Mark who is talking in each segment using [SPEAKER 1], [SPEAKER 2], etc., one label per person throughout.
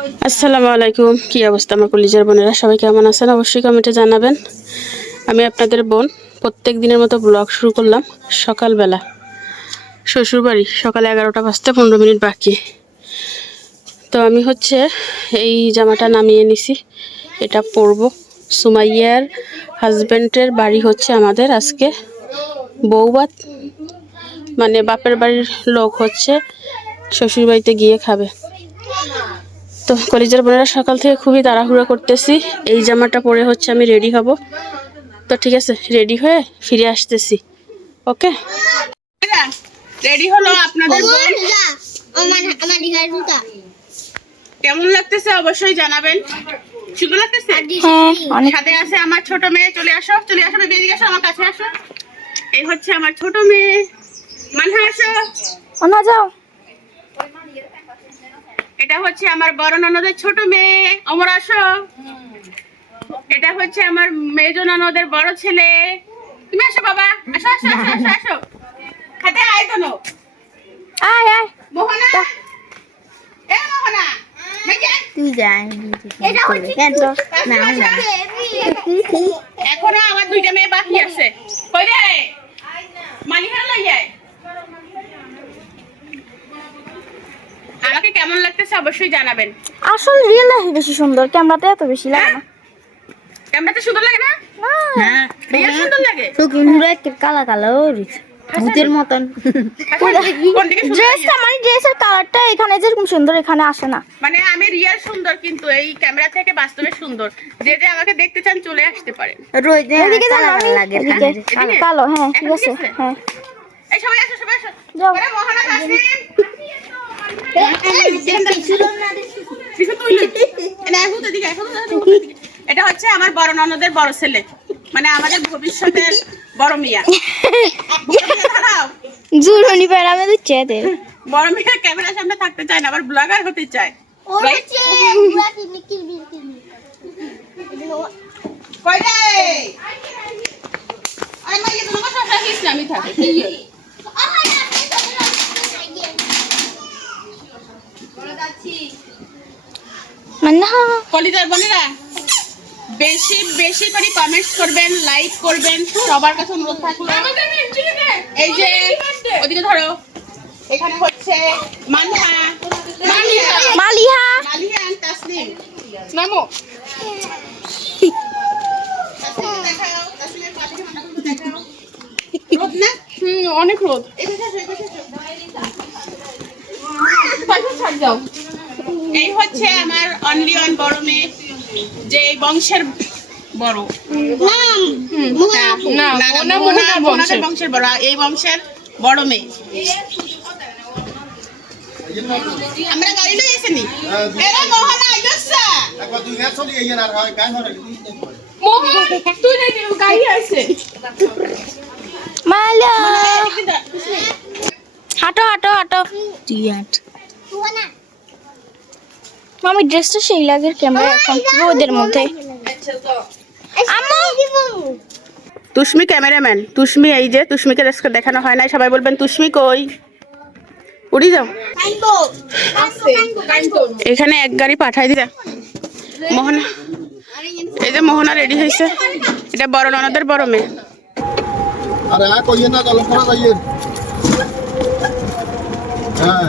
[SPEAKER 1] আসসালামু আলাইকুম। কি অবস্থা, আমার কলিজার বোনেরা? সবাই কেমন আছেন? অবশ্যই কমেন্টে জানাবেন। আমি আপনাদের বোন। প্রত্যেক দিনের মতো ব্লগ শুরু করলাম সকালবেলা। শ্বশুরবাড়ি, সকাল এগারোটা বাজতে পনেরো মিনিট বাকি। তো আমি হচ্ছে এই জামাটা নামিয়ে নিছি। এটা পরবো। সুমাইয়ার হাজব্যান্ডের বাড়ি হচ্ছে আমাদের আজকে বৌবাত। মানে বাপের বাড়ির লোক হচ্ছে শ্বশুর বাড়িতে গিয়ে খাবে। তো কলেজের বোনেরা সকাল থেকে খুবই তাড়াহুড়ো করতেছি। এই জামাটা পরে হচ্ছে আমি রেডি হব। তো ঠিক আছে রেডি হয়ে ফিরে আসতেছি। ওকে? রেডি হলো আপনাদের বোন
[SPEAKER 2] আমার আমার দিঘার জুতা।
[SPEAKER 1] কেমন লাগতেছে অবশ্যই জানাবেন। শুধু লাগতেছে? সাথে আছে আমার ছোট মেয়ে চলে আসো চলে আসো বেবি এদিকে আসো আমার কাছে আসো। এই হচ্ছে আমার ছোট মেয়ে। মানহা আসো
[SPEAKER 2] ওনা যাও।
[SPEAKER 1] এটা হচ্ছে আমার বড় ননদের ছোট মেয়ে অমর আসো। এটা হচ্ছে আমার মেজ ননদের বড় ছেলে। তুমি আসো বাবা আসো আসো আসো আসো আসো। খাতে আয় তো
[SPEAKER 2] আয় আয়।
[SPEAKER 1] মোহনা? এ মোহনা
[SPEAKER 2] তুই যা এটা হচ্ছে না না।
[SPEAKER 1] এখনও আমার দুইটা মেয়ে বাকি আছে। কই রে? মালিহার লই যায় আমাকে কেমন লাগতেছে অবশ্যই জানাবেন।
[SPEAKER 2] আসল রিয়েল লাইফ বেশি সুন্দর ক্যামেরাতে এত বেশি লাগে না।
[SPEAKER 1] ক্যামেরাতে সুন্দর লাগে না?
[SPEAKER 2] হ্যাঁ
[SPEAKER 1] রিয়েল সুন্দর লাগে?
[SPEAKER 2] তো কিন্তু একটা কালা কালো ভূতের মতন।
[SPEAKER 1] কোন দিকে সুন্দর
[SPEAKER 2] ড্রেস আমার ড্রেসের কালারটা এখানে যেরকম সুন্দর এখানে আসে না।
[SPEAKER 1] মানে আমি রিয়েল সুন্দর কিন্তু এই ক্যামেরা থেকে বাস্তবে সুন্দর। যে যে আমাকে দেখতে চান চলে আসতে পারেন
[SPEAKER 2] এদিকে যান আমি এদিকে কালো হ্যাঁ ঠিক আছে হ্যাঁ।
[SPEAKER 1] এই সবাই আসো সবাই আসো।
[SPEAKER 2] যাও।
[SPEAKER 1] ওরে মোহনা কাসিম এটা হচ্ছে আমার বড় ননদের বড় ছেলে। মানে আমাদের ভবিষ্যতের বড় মিয়া।
[SPEAKER 2] জুরনি প্যারামে দিচ্ছে এদের
[SPEAKER 1] বড় মিয়া ক্যামেরার সামনে থাকতে চায় না আবার ব্লগার হতে চায়। আমি থাকি কি হলো?
[SPEAKER 2] মানে
[SPEAKER 1] কলিদার বোনেরা বেশি বেশি করে কমেন্টস করবেন লাইক করবেন সবার কাছে অনুরোধ থাকল। এই যে ওদিকে ধরো এখানে হচ্ছে মানহা। মালিহা
[SPEAKER 2] মালিহা।
[SPEAKER 1] মালিহা and তাসনিম।
[SPEAKER 3] নামো।
[SPEAKER 1] তাসনিমকে দেখাও তাসনিমের পাশে মানহাকে দেখাও রোদ না
[SPEAKER 3] হুম অনেক রোদ
[SPEAKER 1] এই পাশে আসো, এই পাশে আসো।
[SPEAKER 3] পাশে ছাড় যাও
[SPEAKER 1] এই হচ্ছে আমার অনলি ওয়ান বড় মেয়ে যে এই বংশের বড়।
[SPEAKER 3] না
[SPEAKER 1] না, না, মোহনা মোহনাদের
[SPEAKER 3] বংশের।
[SPEAKER 1] বংশের বড় এই বংশের বড় মেয়ে। আমরা গাড়ি লই এসেনি? এরা মোহনা আইগসা
[SPEAKER 4] একবার দুই হাত চলি এই আর হয় গান
[SPEAKER 3] মোহন তুই না গাড়ি আছে
[SPEAKER 2] মালা হাঁটো হাঁটো হাঁটো। তুই হাঁট মামি ড্রেসটা সেই লাগে ক্যামেরা এখন রোদের মধ্যে।
[SPEAKER 1] তুষ্মি ক্যামেরাম্যান। তুষ্মি এই যে তুষ্মিকে আজকে দেখানো হয় নাই সবাই বলবেন তুষ্মি কই? উড়ি যাও। এখানে এক গাড়ি পাঠাই দিতা মোহনা এই যে মোহনা রেডি হয়েছে। এটা বড় ননদের বড় মেয়ে।
[SPEAKER 4] আরে আ কইয়ে না পড়া যাইয়ে হ্যাঁ।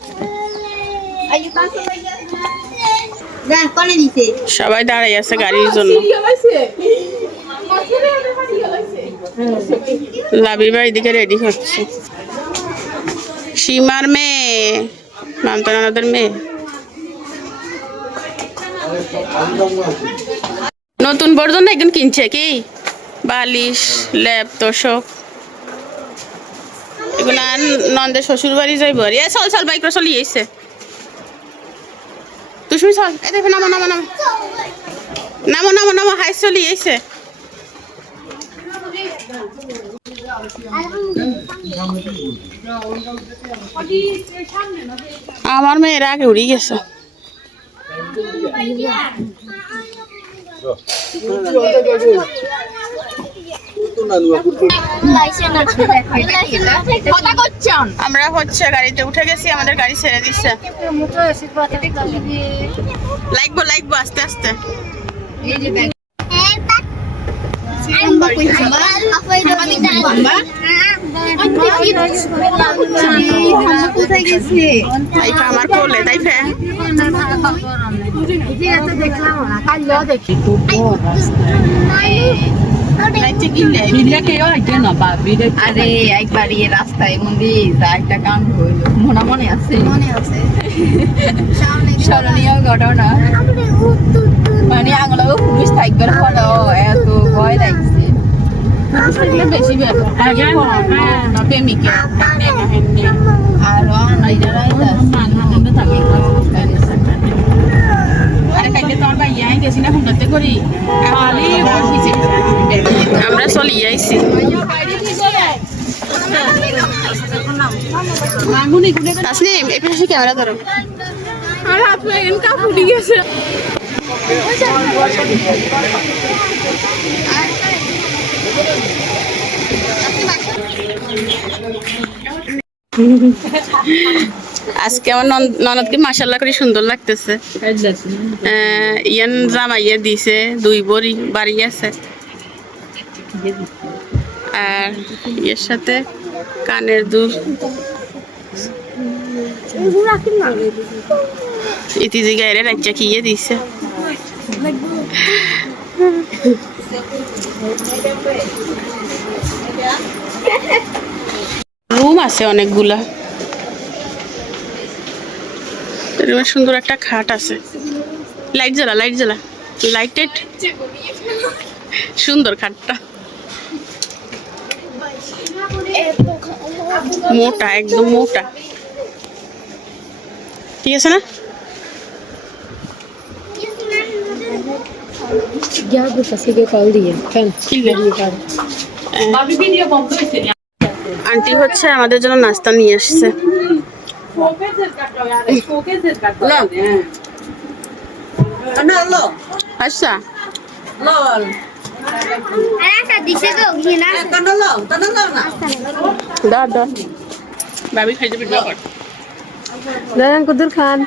[SPEAKER 1] সবাই দাঁড়াই আছে গাড়ির জন্য। লাবিবা এদিকে রেডি হচ্ছে। সীমার মেয়ে মামতা মেয়ে। নতুন বর্জন একজন কিনছে কি? বালিশ ল্যাপ তোষক। এগুলো নন্দের শ্বশুর বাড়ি যাইব চল চল বাইক চলি এসে তুই শুই চল। এ দেখে, নামো নামো নামো। নামো নামো নামো, হাই চলি এসে আমার মেয়েরা আগে উড়ে গেছে।
[SPEAKER 5] করছেন
[SPEAKER 1] আমরা হচ্ছে গাড়িতে উঠে গেছি আমাদের গাড়ি ছেড়ে দিচ্ছে লাগবো লাগবো আস্তে আস্তে।
[SPEAKER 5] কোথায় গেছে
[SPEAKER 1] আমার কোলে তাই ফে
[SPEAKER 5] আরে একবার ইয়ে রাস্তায় মন্দির একটা কাণ্ড হইল মনে মনে আছে মনে আছে স্মরণীয় ঘটনা মানে আঙুলাও পুলিশ থাকবার হলো এত ভয় লাগছে
[SPEAKER 1] বেশি প্রেমিকা
[SPEAKER 5] আর
[SPEAKER 1] আরে কাইলে তোর ভাই গেছি না হুন্ডাতে করি চলি আইছি তাসনিম এই পাশে ক্যামেরা ধরো।
[SPEAKER 2] আর হাত এনকা ফুটি গেছে।
[SPEAKER 1] আজকে আমার নন- ননদকে মাসাল্লাহ করে সুন্দর লাগতেছে। আহ, ইয়ান জামাইয়া দিছে দুই বড়ি বাড়ি আছে। আর এর সাথে কানের দুল। ইতিজি গায়ে রাজ্যা কিয়ে দিছে? রুম আছে অনেকগুলা। সুন্দর একটা খাট আছে। লাইট জ্বালা লাইট জ্বালা। লাইট টাইট সুন্দর খাটটা। মোটা একদম মোটা। ঠিক আছে না? আন্টি হচ্ছে আমাদের জন্য নাস্তা নিয়ে এসছে। আচ্ছা। কর
[SPEAKER 2] কুদুর খান।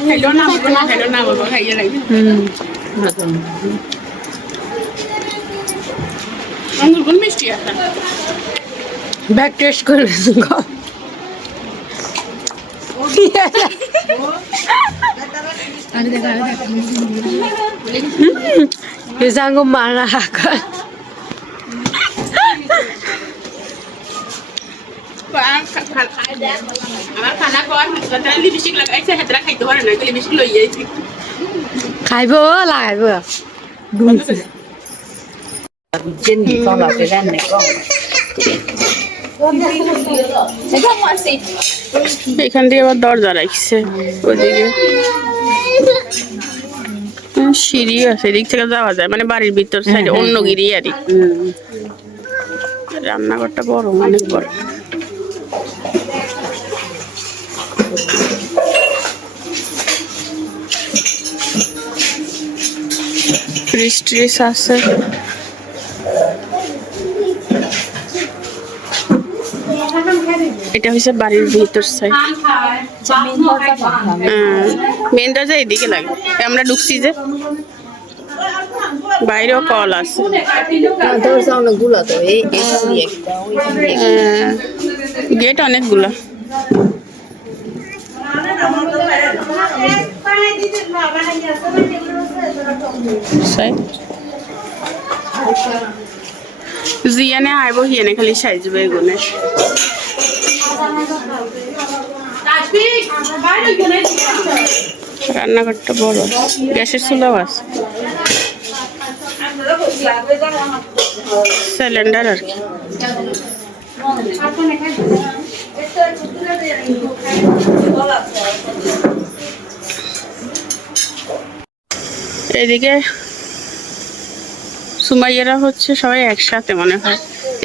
[SPEAKER 1] খাইলো না খাইলো না খাইয়ে লাগবে আঙ্গুর মিষ্টি আছে।
[SPEAKER 2] ব্যাক টেস্ট করে Isang gumana ka.
[SPEAKER 1] আমার খানা খাওয়ার তারা লিপস্টিক লাগাইছে হাতরা এখান দিয়ে আবার দরজা রাখছে ওদিকে। সিঁড়ি আছে এদিক থেকে যাওয়া যায় মানে বাড়ির ভিতর সাইডে অন্য গিরি আর রান্নাঘরটা বড় অনেক বড়। ফ্রিজ ট্রিজ আছে। এটা হচ্ছে বাড়ির ভিতর সাইড মেন দরজা এদিকে লাগে। আমরা ঢুকছি যে বাইরেও কল আছে।
[SPEAKER 5] অনেকগুলো তো এই
[SPEAKER 1] গেট অনেকগুলো। সাই জিয়ানে আইব হিয়ানে খালি সাইজবে এগুনে রান্নাঘরটা বড়। গ্যাসের চুলাও আছে সিলিন্ডার আর কি। এদিকে সুমাইয়েরা হচ্ছে সবাই একসাথে মনে হয়।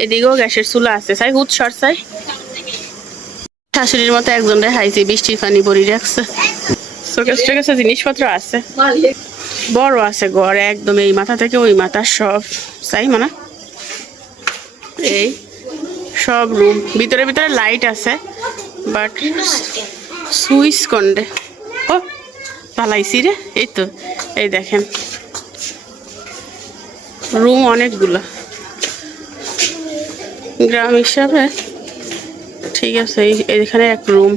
[SPEAKER 1] এদিকেও গ্যাসের চুলা আছে। সাই হুদ সর সাই শাশুড়ির মতো একজন হাইছে বৃষ্টির পানি পরি রাখছে। চোখে চোখে জিনিসপত্র আছে। বড় আছে ঘর একদম এই মাথা থেকে ওই মাথা সব। চাই মানে? এই সব রুম ভিতরে ভিতরে লাইট আছে বাট সুইচ কন্ডে। ও পালাইছি রে এই তো এই দেখেন। রুম অনেকগুলো। গ্রাম হিসাবে ঠিক আছে এখানে এক রুম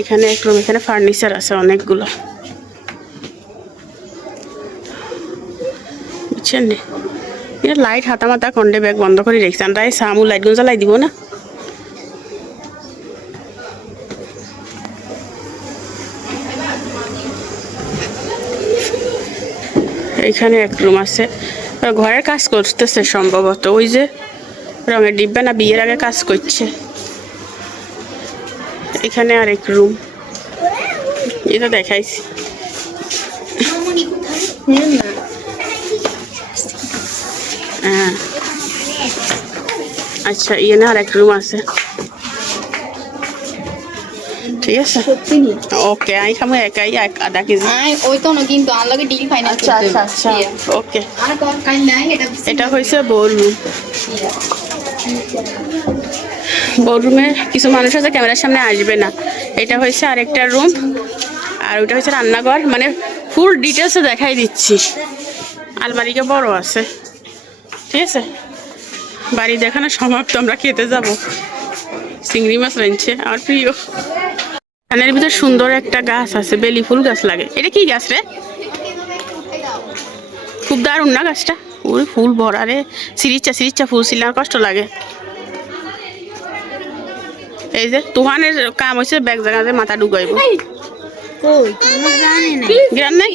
[SPEAKER 1] এখানে এক রুম এখানে ফার্নিচার আছে অনেকগুলো। বুঝছেন এটা লাইট হাতা মাতা কন্ডে ব্যাগ বন্ধ করে রেখেছি। আমরা এই সামু লাইটগুলো জ্বালাই দিব না? এখানে এক রুম আছে। ঘরের কাজ করতেছে সম্ভবত। ওই যে রঙের ডিব্বা না বিয়ের আগে কাজ করছে। এখানে আর এক রুম এটা দেখাইছি। হ্যাঁ। আচ্ছা এখানে আর এক রুম আছে। ঠিক আছে? ওকে খামো একাই এক আধা কেজি।
[SPEAKER 2] ওই তো কিন্তু আর লগে ডিল ফাইনাল
[SPEAKER 1] আচ্ছা আচ্ছা আচ্ছা ওকে।
[SPEAKER 2] এটা
[SPEAKER 1] হয়েছে বোর রুম বোর রুমে কিছু মানুষ আছে, ক্যামেরার সামনে আসবে না। এটা হয়েছে আরেকটা রুম আর ওটা হচ্ছে রান্নাঘর। মানে ফুল ডিটেলসে দেখাই দিচ্ছি। আলমারিকে বড় আছে। ঠিক আছে? বাড়ি দেখানো সমাপ্ত, আমরা খেতে যাব। চিংড়ি মাছ রাঁধছে, আমার প্রিয়। ধানের ভিতর সুন্দর একটা গাছ আছে, বেলি ফুল গাছ লাগে। এটা কি গাছ রে? খুব দারুণ না গাছটা? ওই ফুল ভরা রে সিরিচা সিরিচা ফুল ছিল আর কষ্ট লাগে। এই যে তুহানের কাম হয়েছে ব্যাগ জায়গাতে মাথা গ্রাম নাই?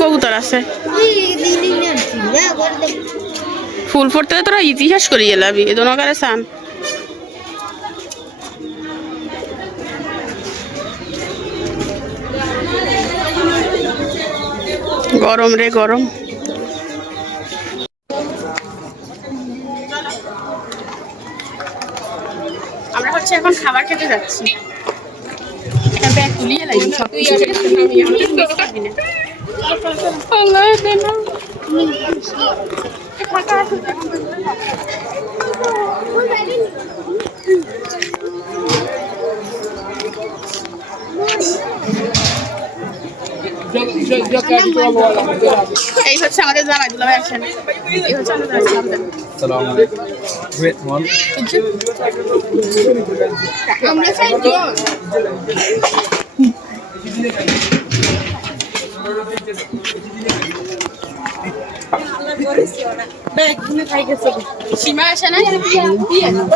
[SPEAKER 1] কবুতর আছে। ফুল ফুটতে তোরা ইতিহাস করি এলাবি এ দোনো কারে সান গরম রে গরম। আমরা হচ্ছে এখন খাবার খেতে যাচ্ছি। এটা ব্যাগ তুলিয়ে লাগি সব কিছু আল্লাহ এই হচ্ছে আমাদের জামাই দুলাভাই আসেন। এই হচ্ছে আমাদের জামাই
[SPEAKER 6] Salam alaikum. Wait
[SPEAKER 3] আমরা চাইজন
[SPEAKER 1] সীমা আসে না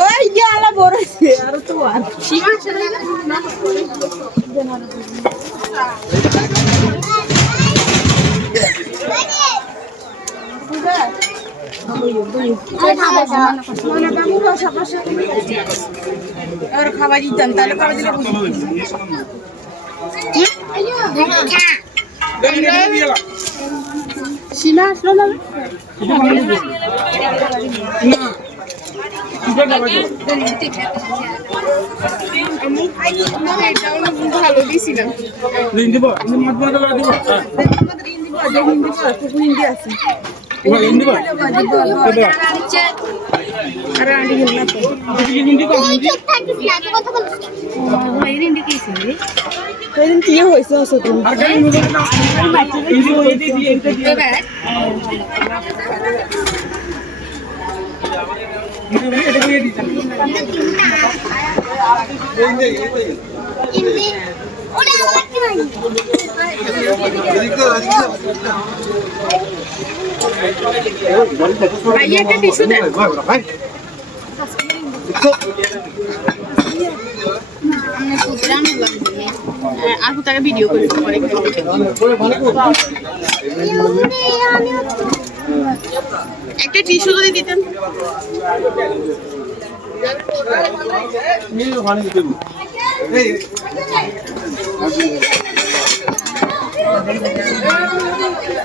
[SPEAKER 3] ওই গেলা বড় আর তো আর।
[SPEAKER 1] সীমা আসে না
[SPEAKER 3] আর খাবার দিতাম তাহলে খাবার দিলে
[SPEAKER 1] সীমা আসলো না
[SPEAKER 3] ভালো দিছিলাম
[SPEAKER 6] da di ba?
[SPEAKER 3] হিন্দি আছে কি হয়েছে হচ্ছে তুমি
[SPEAKER 6] Ar kan
[SPEAKER 3] ভাইয়া একটা টিস্যু
[SPEAKER 1] তাকে ভিডিও করে একটা টিস্যু যদি দিতেন।
[SPEAKER 4] মিল ভালো পালাই দিলা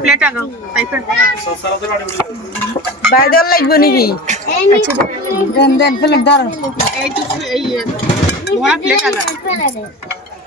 [SPEAKER 1] প্লেট আগাও তাই তো
[SPEAKER 2] বাইদল লাগবে নাকি দেন দেন ফেলে দাঁড়ান
[SPEAKER 1] এই টিস্যু এই তোমার প্লেট আগাও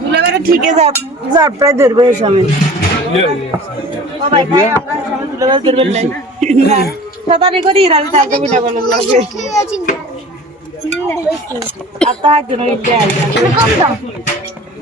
[SPEAKER 1] আর এই বাসায় ঠিকই খায়
[SPEAKER 2] দুলাবেরা ঠিক আছে যার প্রায় ধরবে এসে আমি দুলাবেরা ধরবে না সাতানি করি রাতে তাকে বিটা বলে লাগবে আর তাহার জন্য ইচ্ছে আছে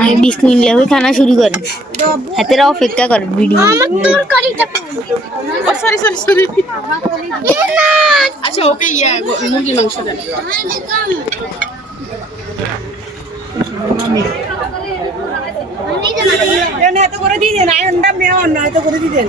[SPEAKER 7] আমি বিশ মিনিট লাগবে খানা শুরু করে। হাতের অপেক্ষা করে ভিডিও।
[SPEAKER 1] সরি সরি সরি আচ্ছা ওকে ইয়া মুরগির মাংস দেন।
[SPEAKER 2] এত করে দিয়ে দেন আয়নটা মেয়ে অন্য এত করে দিয়ে দেন।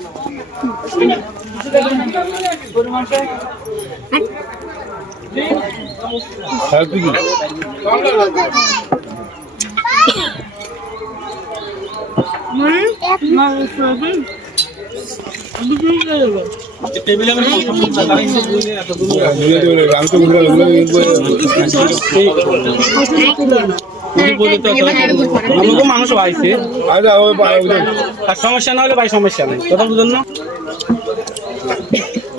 [SPEAKER 6] আমি তো আমাকে মানুষ আইছে আর সমস্যা না হলে ভাই সমস্যা নেই কথা বুঝুন না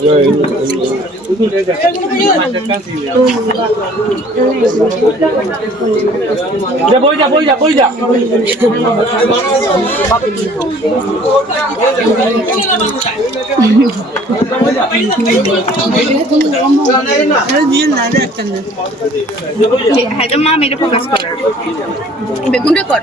[SPEAKER 6] Yeah, yeah, yeah. বই যা বই যা বই যা।
[SPEAKER 1] হ্যাঁ মা মেরে ফোকাস কর। বেগুনটা কর।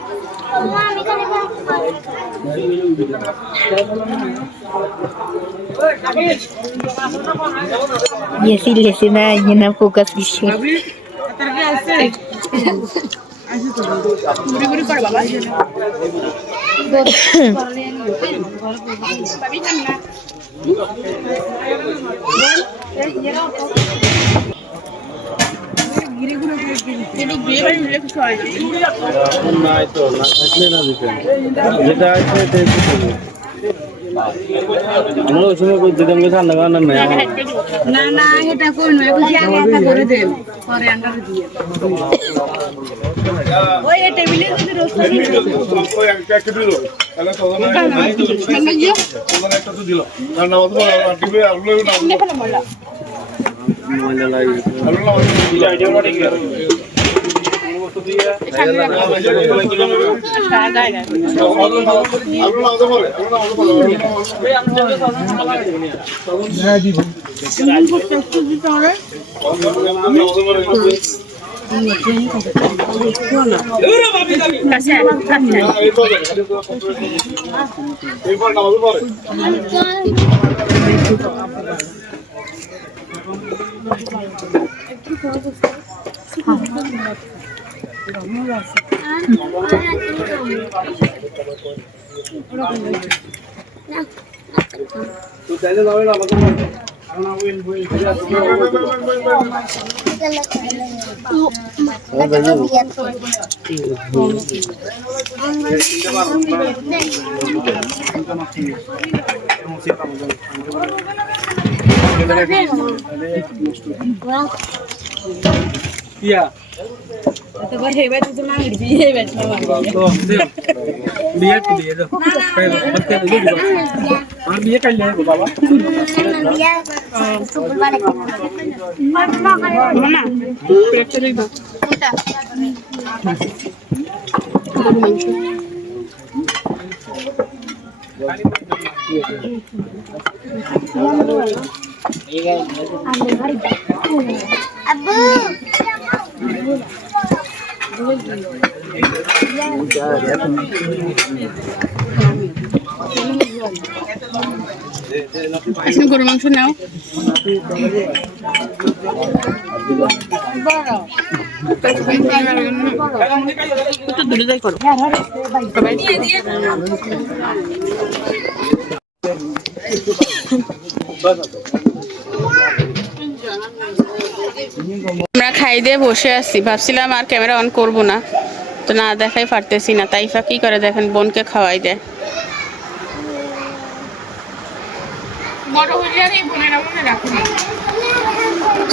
[SPEAKER 4] খালি
[SPEAKER 7] Yesi lesi na yana focus কিছু
[SPEAKER 6] নাই তো না থাকলে না দিতেন যেটা আছে সেটাই আমরা ওই সময় করতে দিতাম ঠান্ডা কান্না নেই
[SPEAKER 2] না না এটা কই নয় বুঝি আগে একটা করে দেন। পরে আন্ডার দিয়ে ওই টেবিলে যদি রোজ
[SPEAKER 6] ময়লা লাগে
[SPEAKER 2] এবার হেবে তো না দিয়ে বেচলাম
[SPEAKER 6] তো দিও বিয়ে কি দিয়ে দাও কাই বাচ্চা দিয়ে দিও আর বিয়ে কাই লাগে বাবা
[SPEAKER 4] আব্বু
[SPEAKER 1] আজকে গরু মাংস নাও। একটু দূরে যাই করো। আমরা খাই দিয়ে বসে আছি। ভাবছিলাম আর ক্যামেরা অন করব না। তো না দেখাই পারতেছি না। তাইফা কি করে দেখেন? বোনকে খাওয়াই দেয়।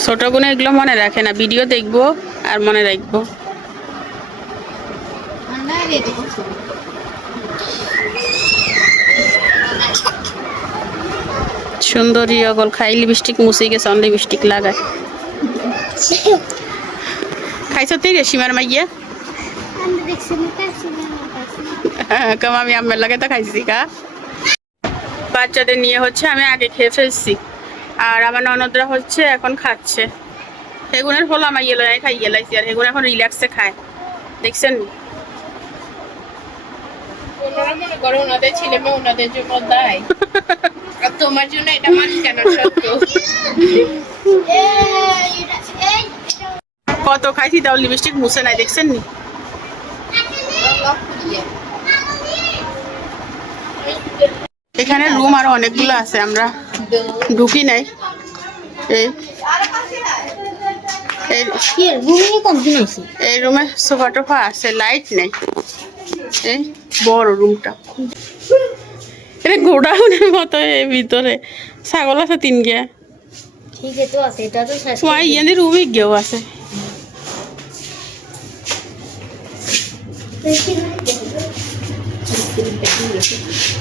[SPEAKER 1] ছোট বোনে এগুলো মনে রাখে না। ভিডিও দেখব আর মনে রাখব। সুন্দরী অগল খাই লিপস্টিক মুছে গেছে অন লিপস্টিক লাগায়। খাইছ থেকে সীমার মাইয়া? কম আমি আম্মের লাগে তো খাইছি কা। বাচ্চাদের নিয়ে হচ্ছে আমি আগে খেয়ে ফেলছি। আর আমার ননদরা হচ্ছে এখন খাচ্ছে। হেগুনের ফল আমার ইয়েলো খাই গেলাইছি আর হেগুন এখন রিল্যাক্সে খায়। দেখছেন?
[SPEAKER 3] ওনারা মনে করো ওনাদের ছেলে মেয়ে ওনাদের জন্য দেয়। আর তোমার জন্য এটা মাছ কেন সত্য?
[SPEAKER 4] এই এই
[SPEAKER 1] কত খাইছি তাও লিপস্টিক মুছে নাই দেখছেন নি? এখানে রুম আরও অনেকগুলো আছে আমরা ঢুকি নাই। এই। এই
[SPEAKER 7] রুমে
[SPEAKER 1] সোফা টোফা আছে লাইট নেই। এই বড় রুমটা। এটা গোডাউনের মতো ভিতরে। ছাগল আছে তিন গিয়া। ইয়াদের রুমে গেও আছে?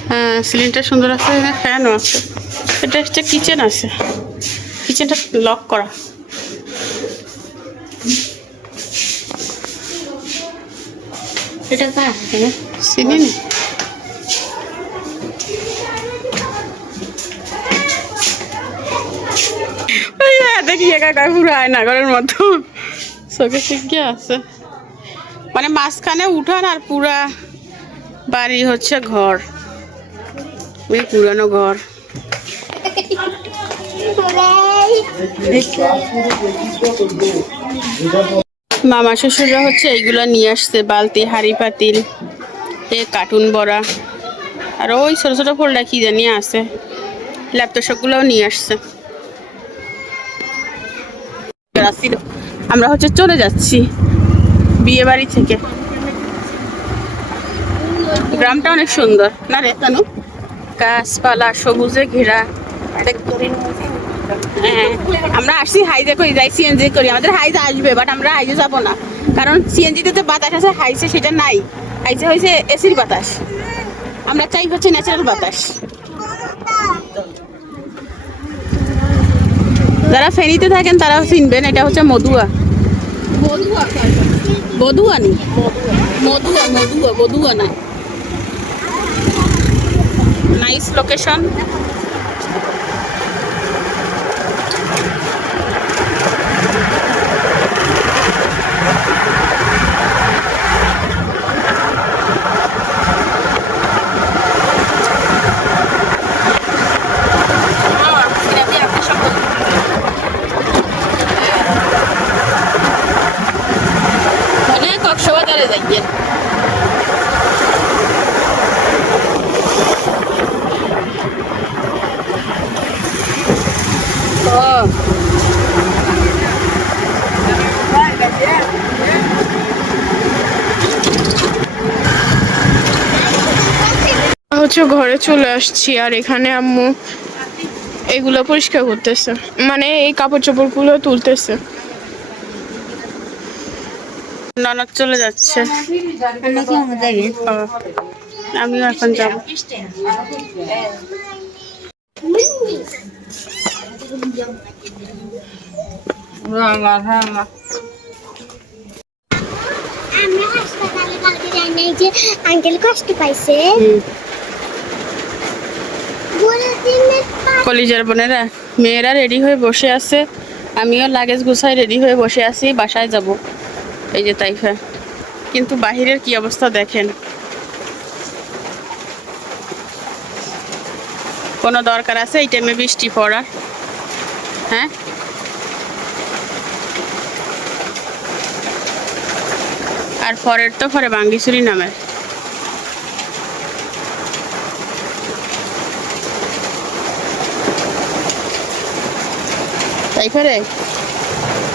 [SPEAKER 1] হ্যাঁ সিলিংটা সুন্দর আছে ফ্যানও আছে। এটা একটা কিচেন আছে। কিচেনটা লক করা।
[SPEAKER 7] এটা কার
[SPEAKER 1] চিনি নি? দেখি একা একা পুরো আয়না ঘরের মতো? চোখে শিখে আছে। মানে মাঝখানে উঠান আর পুরা বাড়ি হচ্ছে ঘর। ওই পুরানো ঘর। মামা শ্বশুররা হচ্ছে এইগুলো নিয়ে আসছে, বালতি, হাড়ি পাতিল, এ কার্টুন বড়া, আর ওই ছোট ছোট ফোল্ডা কি জানি আছে ল্যাপটপগুলোও নিয়ে আসছে। আমরা হচ্ছে চলে যাচ্ছি বিয়ে বাড়ি থেকে। গ্রামটা অনেক সুন্দর। না রে, তানু? গাছপালা, সবুজে ঘেরা। আমরা আসছি হাইজে করি যাই সিএনজি করি। আমাদের হাইজে আসবে বাট আমরা হাইজে যাব না। কারণ সিএনজিতে তো বাতাস আছে হাইজে সেটা নাই। হাইজে হয়েছে এসির বাতাস। আমরা চাই হচ্ছে ন্যাচারাল বাতাস। যারা ফেনীতে থাকেন তারা চিনবেন এটা হচ্ছে মধুয়া। নি? মধুয়া মধুয়া বধুয়া না নাইস লোকেশন মানে কক্সবাজারে যাইয়েন ও
[SPEAKER 3] হচ্ছে ঘরে চলে আসছি আর এখানে আম্মু এগুলো পরিষ্কার করতেছে। মানে এই কাপড় চোপড়গুলো তুলতেছে।
[SPEAKER 1] ননদ চলে যাচ্ছে। আমিও এখন যাব।
[SPEAKER 4] আমরা হাসপাতালে কালকে যাই নাই যে আঙ্কেল কষ্ট পাইছে।
[SPEAKER 1] কলিজার বোনেরা, মেয়েরা রেডি হয়ে বসে আছে। আমিও লাগেজ গুছাই রেডি হয়ে বসে আছি, বাসায় যাব। এই যে তাইফা। কিন্তু বাহিরের কি অবস্থা দেখেন? কোনো দরকার আছে? এই টাইমে বৃষ্টি পড়ার। হ্যাঁ? আর ফরের তো ফরে বাঙ্গিচুরি নামে। তাই ফেরে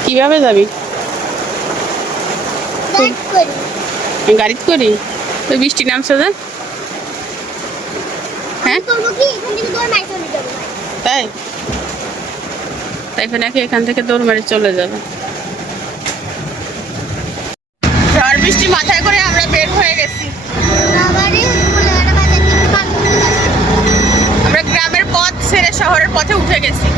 [SPEAKER 1] কীভাবে যাবি?
[SPEAKER 4] করি।
[SPEAKER 1] তো বৃষ্টি নামছে যে। হ্যাঁ? তাই? নাকি এখান থেকে দৌড় মারি চলে যাবে। ঝড় বৃষ্টি মাথায় করে আমরা বের হয়ে গেছি। আমরা গ্রামের পথ ছেড়ে শহরের পথে উঠে গেছি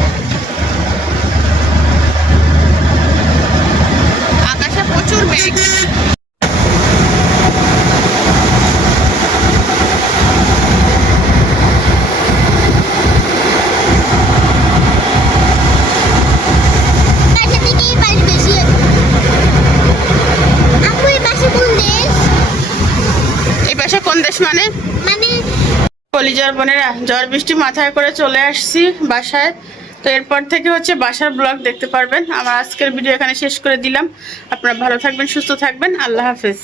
[SPEAKER 1] আকাশে প্রচুর মেঘ
[SPEAKER 4] পাশে থেকে এই পাশ বেশি আপু এই পাশে কোন দেশ
[SPEAKER 1] এই পাশে কোন দেশ মানে?
[SPEAKER 4] মানে
[SPEAKER 1] কলিজার বোনেরা ঝড় বৃষ্টি মাথায় করে চলে আসছি বাসায়। তো এরপর থেকে হচ্ছে বাসার ব্লগ দেখতে পারবেন। আমার আজকের ভিডিও এখানে শেষ করে দিলাম। আপনারা ভালো থাকবেন, সুস্থ থাকবেন। আল্লাহ হাফেজ।